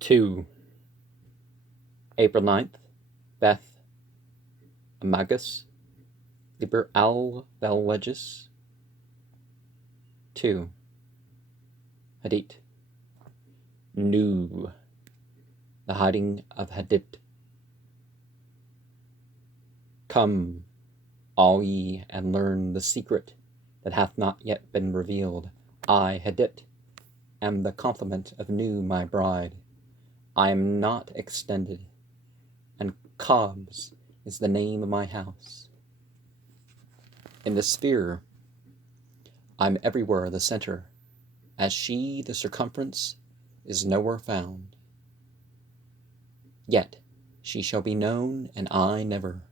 2. April 9th, Beth, Amagus, Liber Al vel Legis. 2. Hadit. Nu. The hiding of Hadit. Come, all ye, and learn the secret that hath not yet been revealed. I, Hadit, am the complement of Nu, my bride. I am not extended, and Cobs is the name of my house. In the sphere, I'm everywhere the center, as she the circumference is nowhere found. Yet she shall be known, and I never.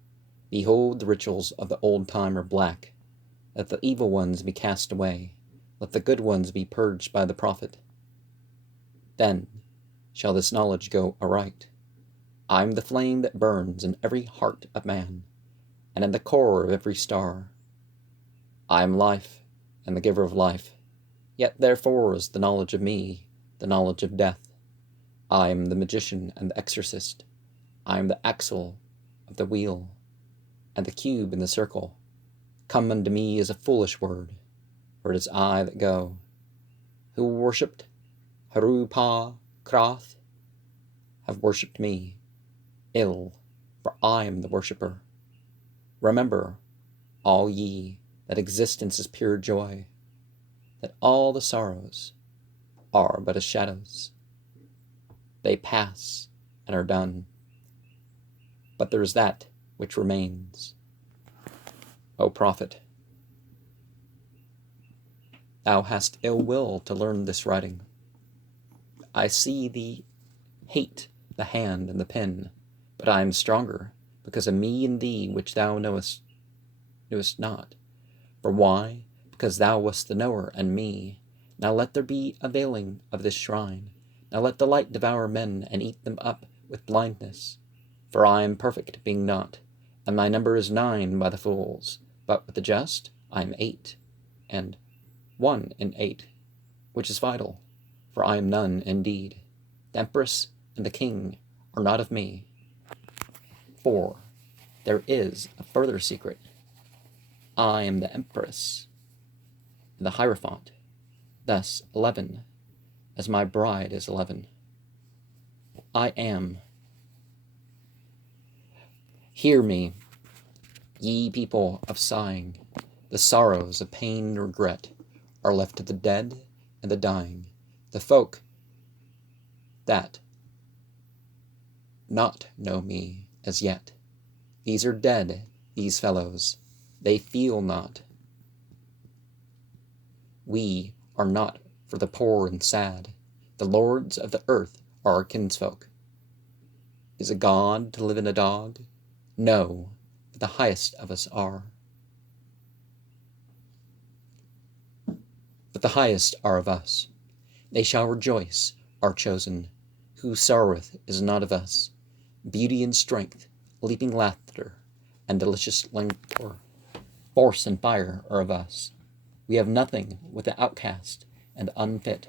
Behold, the rituals of the old time are black. Let the evil ones be cast away. Let the good ones be purged by the prophet. Then shall this knowledge go aright. I am the flame that burns in every heart of man, and in the core of every star. I am life, and the giver of life. Yet therefore is the knowledge of me the knowledge of death. I am the magician and the exorcist. I am the axle of the wheel, and the cube in the circle. Come unto me is a foolish word, for it is I that go. Who worshipped Haru-Pa Krath have worshipped me ill, for I am the worshipper. Remember, all ye, that existence is pure joy, that all the sorrows are but as shadows. They pass and are done, but there is that which remains. O prophet, thou hast ill will to learn this writing. I see thee hate the hand and the pen, but I am stronger, because of me and thee which thou knewest not. For why? Because thou wast the knower and me. Now let there be a veiling of this shrine. Now let the light devour men and eat them up with blindness. For I am perfect, being not, and my number is 9 by the fools. But with the just I am 8, and 1 in 8, which is vital, for I am none indeed. The empress and the king are not of me. 4. There is a further secret. I am the empress, the Hierophant, thus 11, as my bride is 11. I am. Hear me, ye people of sighing. The sorrows of pain and regret are left to the dead and the dying, the folk that not know me as yet. These are dead, these fellows. They feel not. We are not for the poor and sad. The lords of the earth are our kinsfolk. Is a god to live in a dog? No, but the highest of us are. But the highest are of us. They shall rejoice, our chosen. Who sorroweth is not of us. Beauty and strength, leaping laughter, and delicious languor, force and fire are of us. We have nothing with the outcast and unfit.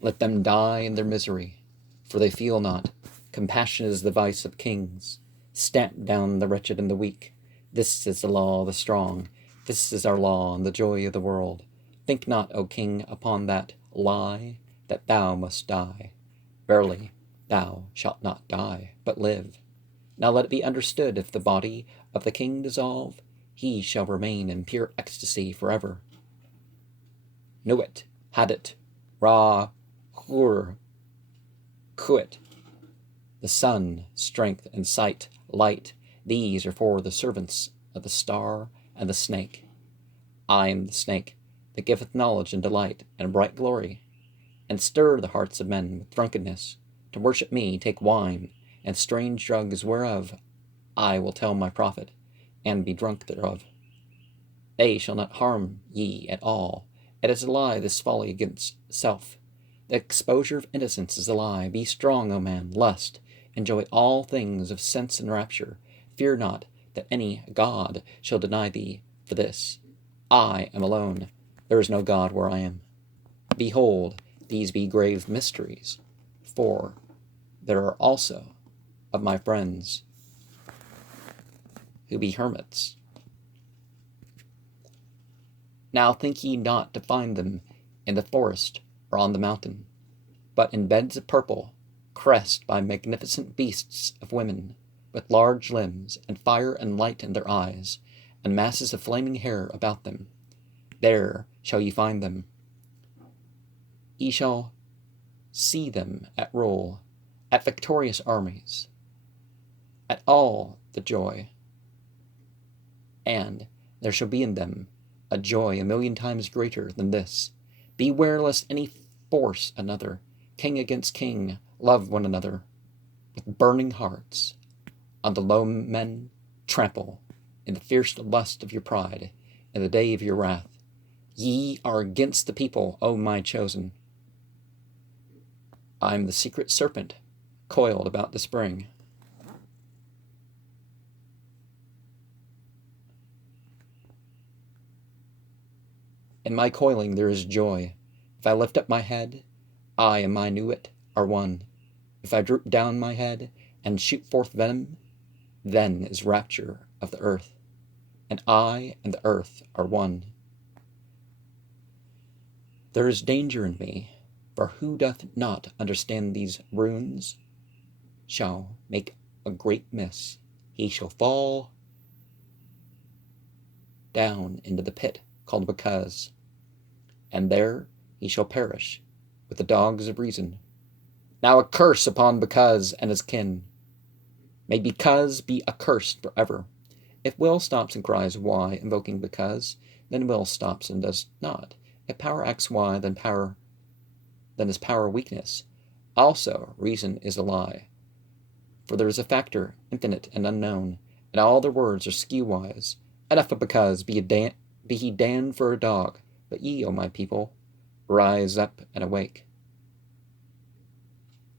Let them die in their misery, for they feel not. Compassion is the vice of kings. Stamp down the wretched and the weak. This is the law of the strong. This is our law and the joy of the world. Think not, O king, upon that lie, that thou must die. Verily, thou shalt not die, but live. Now let it be understood, if the body of the king dissolve, he shall remain in pure ecstasy forever. Nuit, Hadit, Ra, Hur, Kuit. The sun, strength, and sight, light, these are for the servants of the star and the snake. I am the snake that giveth knowledge and delight and bright glory, and stir the hearts of men with drunkenness. To worship me take wine, and strange drugs whereof I will tell my prophet, and be drunk thereof. They shall not harm ye at all. It is a lie, this folly against self. The exposure of innocence is a lie. Be strong, O man, lust. Enjoy all things of sense and rapture. Fear not that any god shall deny thee for this. I am alone. There is no god where I am. Behold, these be grave mysteries. For there are also of my friends who be hermits. Now think ye not to find them in the forest or on the mountain, but in beds of purple, caressed by magnificent beasts of women, with large limbs, and fire and light in their eyes, and masses of flaming hair about them. There shall ye find them. Ye shall see them at roll, at victorious armies, at all the joy. And there shall be in them a joy 1,000,000 times greater than this. Beware lest any force another, king against king, love one another, with burning hearts. On the low men trample, in the fierce lust of your pride, in the day of your wrath. Ye are against the people, O my chosen. I am the secret serpent, coiled about the spring. In my coiling there is joy. If I lift up my head, I and my newit are one. If I droop down my head and shoot forth venom, then is rapture of the earth, and I and the earth are one. There is danger in me, for who doth not understand these runes shall make a great miss. He shall fall down into the pit called Because, and there he shall perish with the dogs of reason. Now a curse upon Because and his kin. May Because be accursed forever. If will stops and cries why, invoking Because, then will stops and does not. If power acts why, then is power weakness. Also, reason is a lie. For there is a factor, infinite and unknown, and all their words are skew-wise. Enough of Because, be he damned for a dog. But ye, O my people, rise up and awake.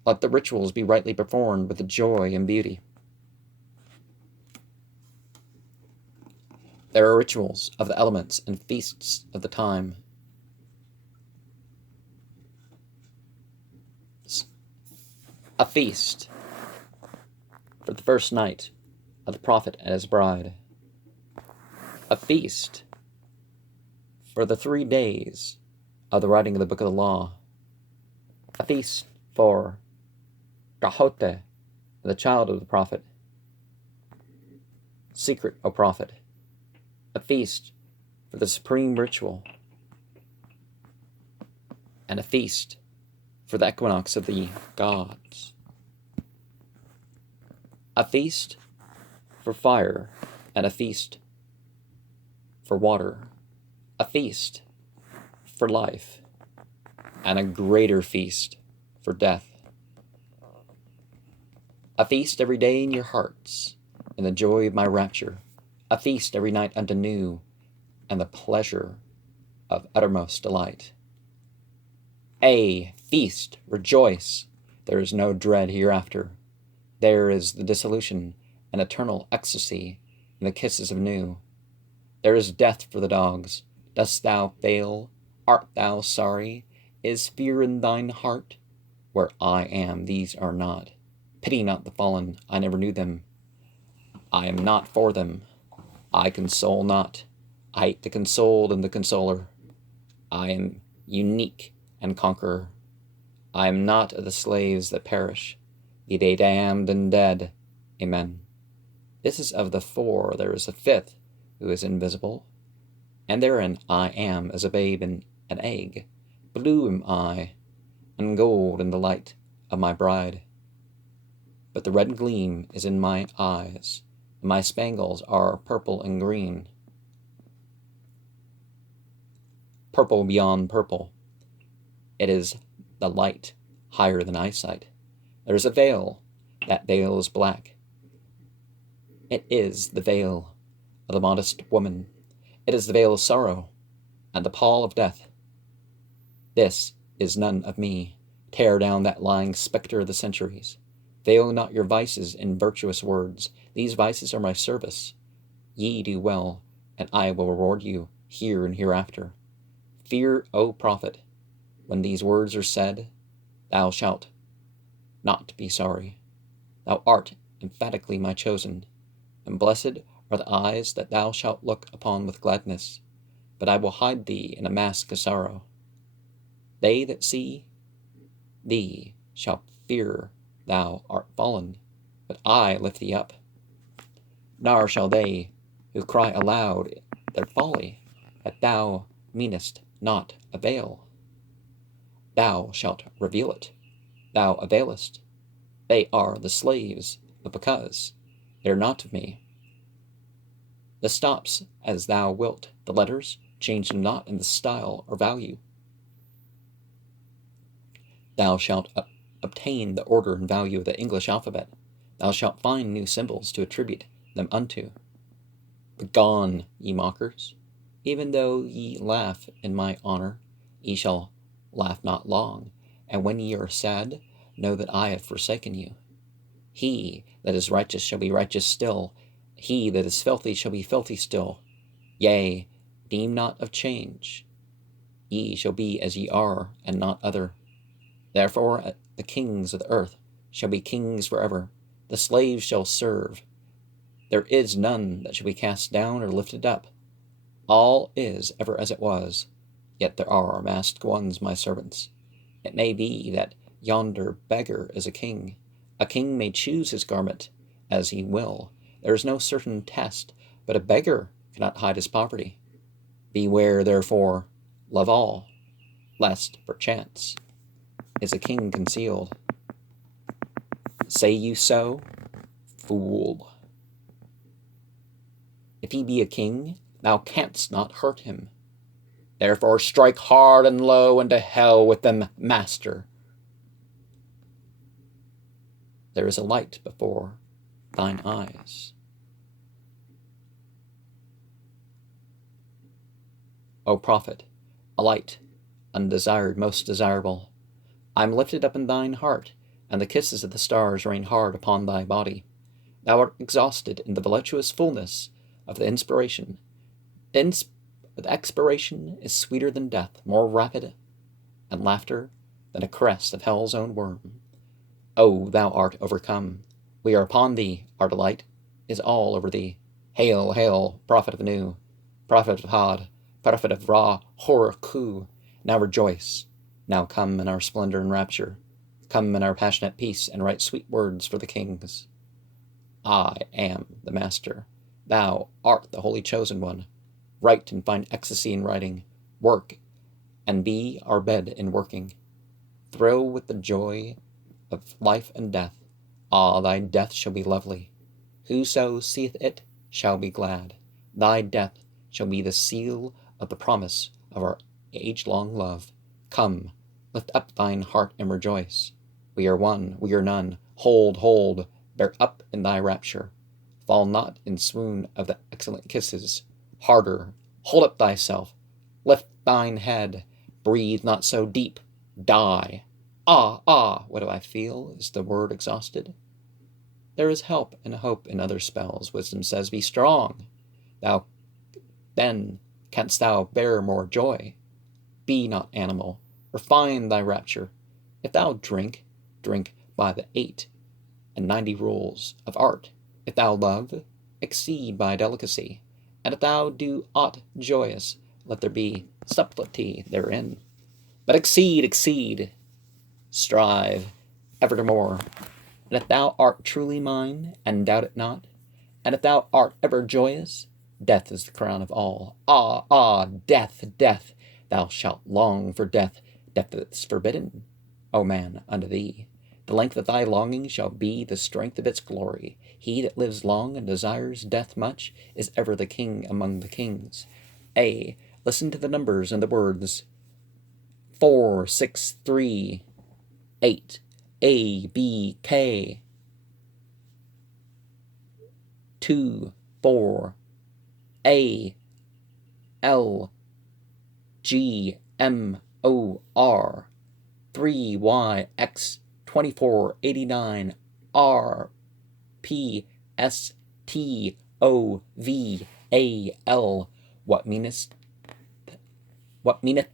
Let the rituals be rightly performed with joy and beauty. There are rituals of the elements and feasts of the time. A feast for the first night of the prophet and his bride. A feast for the 3 days of the writing of the book of the law. A feast for Gahote, the child of the prophet. Secret, O prophet. A feast for the supreme ritual. And a feast for the equinox of the gods. A feast for fire, and a feast for water. A feast for life, and a greater feast for death. A feast every day in your hearts, in the joy of my rapture. A feast every night unto new, and the pleasure of uttermost delight. A feast, rejoice, there is no dread hereafter. There is the dissolution and eternal ecstasy in the kisses of new. There is death for the dogs. Dost thou fail? Art thou sorry? Is fear in thine heart? Where I am, these are not. Pity not the fallen, I never knew them. I am not for them. I console not. I hate the consoled and the consoler. I am unique and conqueror. I am not of the slaves that perish. Be they damned and dead. Amen. This is of the 4. There is a 5th, who is invisible, and therein I am as a babe in an egg. Blue am I, and gold in the light of my bride. But the red gleam is in my eyes, and my spangles are purple and green. Purple beyond purple. It is the light higher than eyesight. There is a veil. That veil is black. It is the veil of the modest woman. It is the veil of sorrow and the pall of death. This is none of me. Tear down that lying spectre of the centuries. Veil not your vices in virtuous words. These vices are my service. Ye do well, and I will reward you here and hereafter. Fear, O prophet, when these words are said, thou shalt not to be sorry. Thou art emphatically my chosen, and blessed are the eyes that thou shalt look upon with gladness, but I will hide thee in a mask of sorrow. They that see thee shall fear thou art fallen, but I lift thee up. Nor shall they who cry aloud their folly, that thou meanest not avail. Thou shalt reveal it, thou availest. They are the slaves of because, they are not of me. The stops as thou wilt, the letters, change them not in the style or value. Thou shalt obtain the order and value of the English alphabet. Thou shalt find new symbols to attribute them unto. Begone, ye mockers! Even though ye laugh in my honor, ye shall laugh not long, and when ye are sad, know that I have forsaken you. He that is righteous shall be righteous still, he that is filthy shall be filthy still. Yea, deem not of change. Ye shall be as ye are, and not other. Therefore the kings of the earth shall be kings forever, the slaves shall serve. There is none that shall be cast down or lifted up. All is ever as it was, yet there are masked ones, my servants. It may be that yonder beggar is a king. A king may choose his garment as he will. There is no certain test, but a beggar cannot hide his poverty. Beware, therefore, love all, lest, perchance, is a king concealed. Say you so? Fool! If he be a king, thou canst not hurt him. Therefore strike hard and low into hell with them, master. There is a light before thine eyes. O prophet, a light, undesired, most desirable. I am lifted up in thine heart, and the kisses of the stars rain hard upon thy body. Thou art exhausted in the voluptuous fullness of the inspiration. The expiration is sweeter than death, more rapid and laughter than a caress of hell's own worm. O, thou art overcome. We are upon thee. Our delight is all over thee. Hail, hail, prophet of Nu, prophet of Had, prophet of Ra, Hor, Ku. Now rejoice. Now come in our splendor and rapture. Come in our passionate peace, and write sweet words for the kings. I am the master. Thou art the holy chosen one. Write and find ecstasy in writing. Work, and be our bed in working. Thrill with the joy of life and death. Ah, thy death shall be lovely. Whoso seeth it shall be glad. Thy death shall be the seal of the promise of our age-long love. Come, lift up thine heart and rejoice. We are one, we are none. Hold, hold, bear up in thy rapture. Fall not in swoon of the excellent kisses. Harder, hold up thyself. Lift thine head. Breathe not so deep. Die. Ah, ah, what do I feel? Is the word exhausted? There is help and hope in other spells. Wisdom says, be strong. Thou then canst thou bear more joy. Be not animal. Refine thy rapture. If thou drink, drink by the 98 rules of art. If thou love, exceed by delicacy. And if thou do aught joyous, let there be subtlety therein. But exceed, exceed. Strive evermore. And if thou art truly mine, and doubt it not, and if thou art ever joyous, death is the crown of all. Ah, ah, death, death! Thou shalt long for death, death that's forbidden, O man, unto thee. The length of thy longing shall be the strength of its glory. He that lives long and desires death much is ever the king among the kings. Listen to the numbers and the words. 4, 6, 3, 8. A, B, K. 2, 4. A, L, G, M, O, R. 3, Y, X, 2489, R, P, S, T, O, V, A, L. What meaneth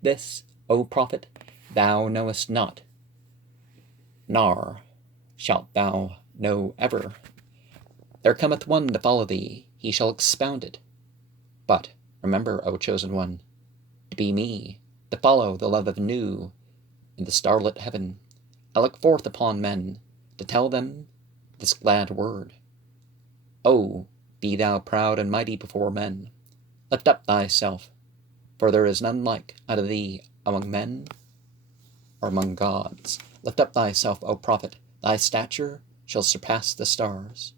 this, O prophet? Thou knowest not. Nar, shalt thou know ever. There cometh one to follow thee, he shall expound it. But remember, O chosen one, to be me, to follow the love of new in the starlit heaven. I look forth upon men, to tell them this glad word. O, be thou proud and mighty before men. Lift up thyself, for there is none like unto thee among men or among gods. Lift up thyself, O prophet, thy stature shall surpass the stars.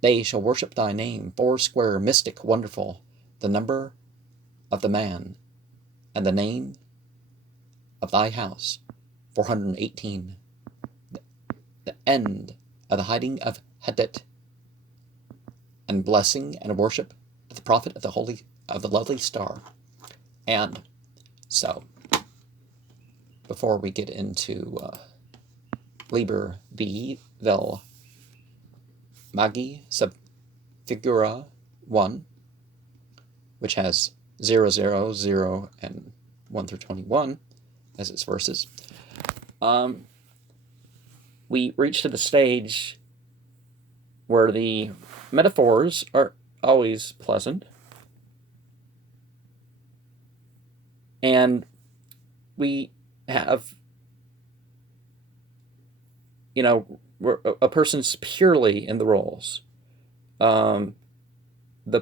They shall worship thy name, foursquare, mystic, wonderful, the number of the man, and the name of thy house, 418. The end of the hiding of Hadit, and blessing and worship to the prophet of the lovely star. And so, before we get into Liber vel Magi sub figura 1, which has 0, 0, 0, and 1 through 21 as its verses, we reach to the stage where the metaphors are always pleasant, and we have, a person's purely in the roles, the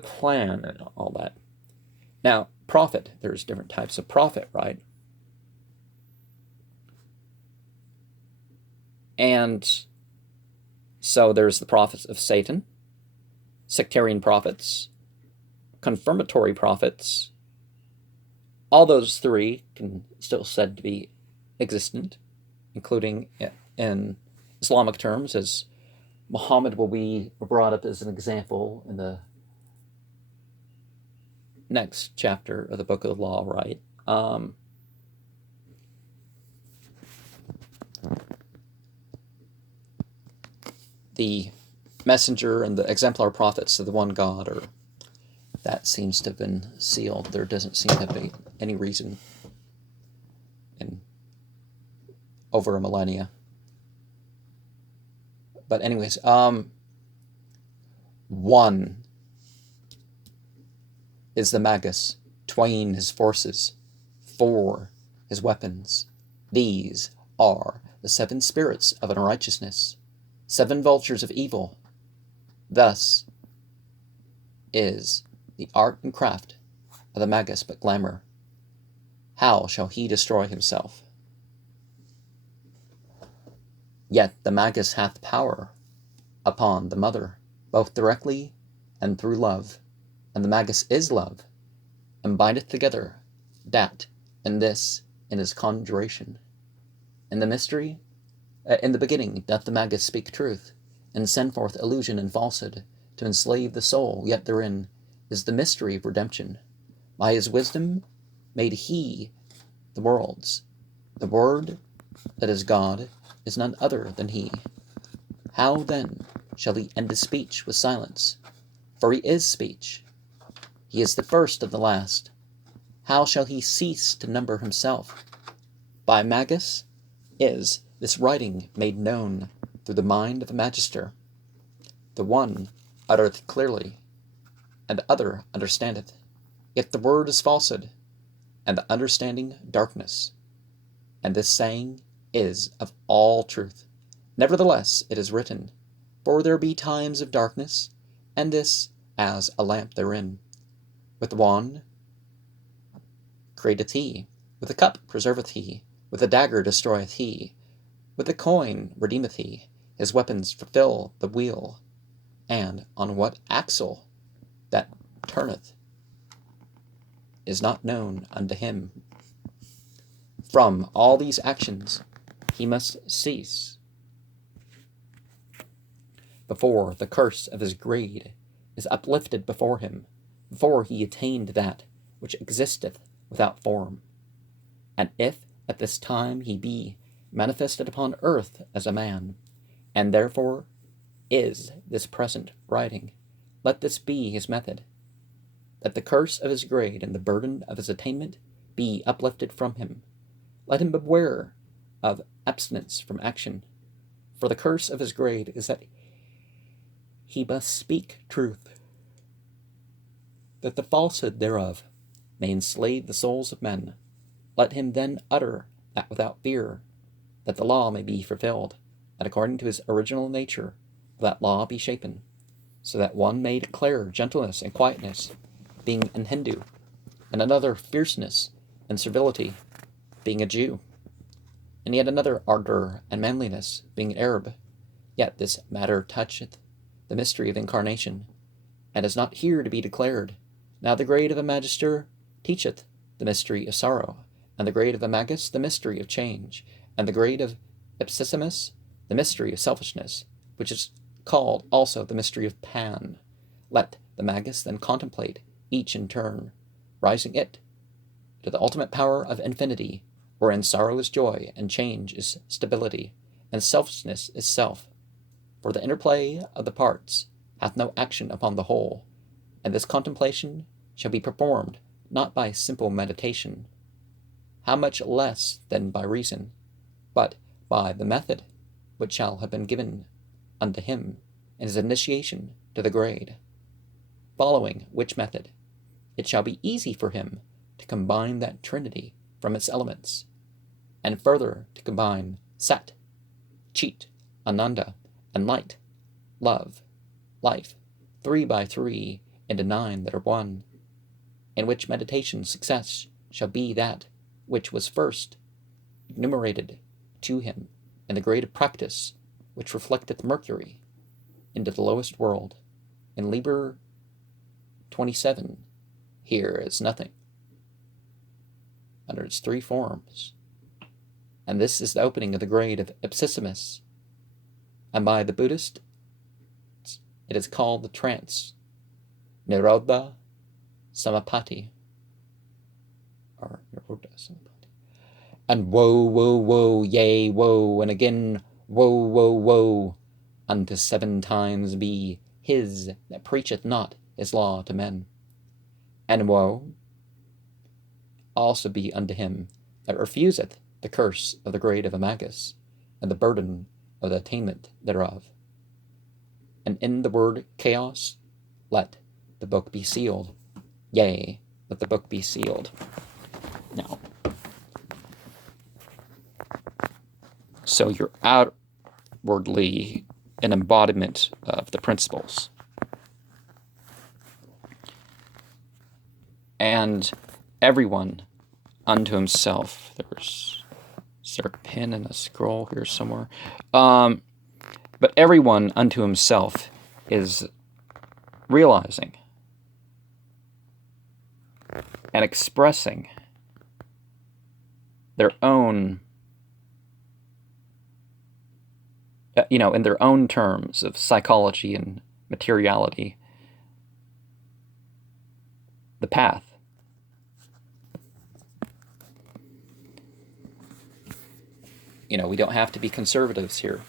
plan and all that. Now, prophet, there's different types of prophet, right? And so there's the prophets of Satan, sectarian prophets, confirmatory prophets. All those three can still said to be existent, including in Islamic terms, as Muhammad will be brought up as an example in the next chapter of the Book of the Law, right? The messenger and the exemplar prophets of the one God, or that seems to have been sealed. There doesn't seem to be any reason in over a millennia. But anyways, 1 is the Magus, twain his forces, 4 his weapons. These are the 7 spirits of unrighteousness, 7 vultures of evil. Thus is the art and craft of the Magus but glamour. How shall he destroy himself? Yet the Magus hath power upon the mother, both directly and through love, and the Magus is love, and bindeth together that and this in his conjuration. In the mystery, in the beginning doth the Magus speak truth, and send forth illusion and falsehood, to enslave the soul, yet therein is the mystery of redemption. By his wisdom made he the worlds. The Word that is God is none other than he. How then shall he end his speech with silence? For he is speech. He is the first of the last. How shall he cease to number himself? By Magus is this writing made known through the mind of a magister. The one uttereth clearly, and the other understandeth. Yet the word is falsehood, and the understanding darkness. And this saying is of all truth. Nevertheless it is written, for there be times of darkness, and this as a lamp therein. With the wand createth he, with the cup preserveth he, with the dagger destroyeth he, with the coin redeemeth he, his weapons fulfill the wheel, and on what axle that turneth is not known unto him. From all these actions he must cease, before the curse of his grade is uplifted before him, before he attained that which existeth without form. And if at this time he be manifested upon earth as a man, and therefore is this present writing, let this be his method, that the curse of his grade and the burden of his attainment be uplifted from him. Let him beware of abstinence from action, For the curse of his grade is that he must speak truth, that the falsehood thereof may enslave the souls of men. Let him then utter that without fear, that the law may be fulfilled, and according to his original nature that law be shapen, so that one may declare gentleness and quietness, being an Hindu, and another fierceness and servility, being a Jew, and yet another ardor and manliness, being an Arab. Yet this matter toucheth the mystery of incarnation, and is not here to be declared. Now the grade of a magister teacheth the mystery of sorrow, and the grade of a magus the mystery of change, and the grade of ipsissimus the mystery of selfishness, which is called also the mystery of Pan. Let the magus then contemplate each in turn, rising it to the ultimate power of infinity, wherein sorrow is joy, and change is stability, and selfishness is self. For the interplay of the parts hath no action upon the whole, and this contemplation shall be performed not by simple meditation, how much less than by reason, but by the method which shall have been given unto him in his initiation to the grade, following which method it shall be easy for him to combine that trinity from its elements, and further to combine Sat, Chit, Ananda, and light, love, life, 3 by 3 into 9 that are one, in which meditation success shall be that which was first enumerated to him in the grade of practice which reflecteth Mercury into the lowest world. In Liber 27, here is nothing, under its 3 forms. And this is the opening of the grade of ipsissimus, and by the Buddhist it is called the trance, Nirodha Samapati, or Nirodha Samapati. And woe, woe, woe, yea, woe, and again woe, woe, woe, unto 7 times be his that preacheth not his law to men. And woe also be unto him that refuseth the curse of the grade of a magus, and the burden of the attainment thereof. And in the word chaos, let the book be sealed. Yea, let the book be sealed. Now, so you're outwardly an embodiment of the principles. And everyone unto himself. Is there a pen and a scroll here somewhere? But everyone unto himself is realizing and expressing their own, in their own terms of psychology and materiality, the path. We don't have to be conservatives here.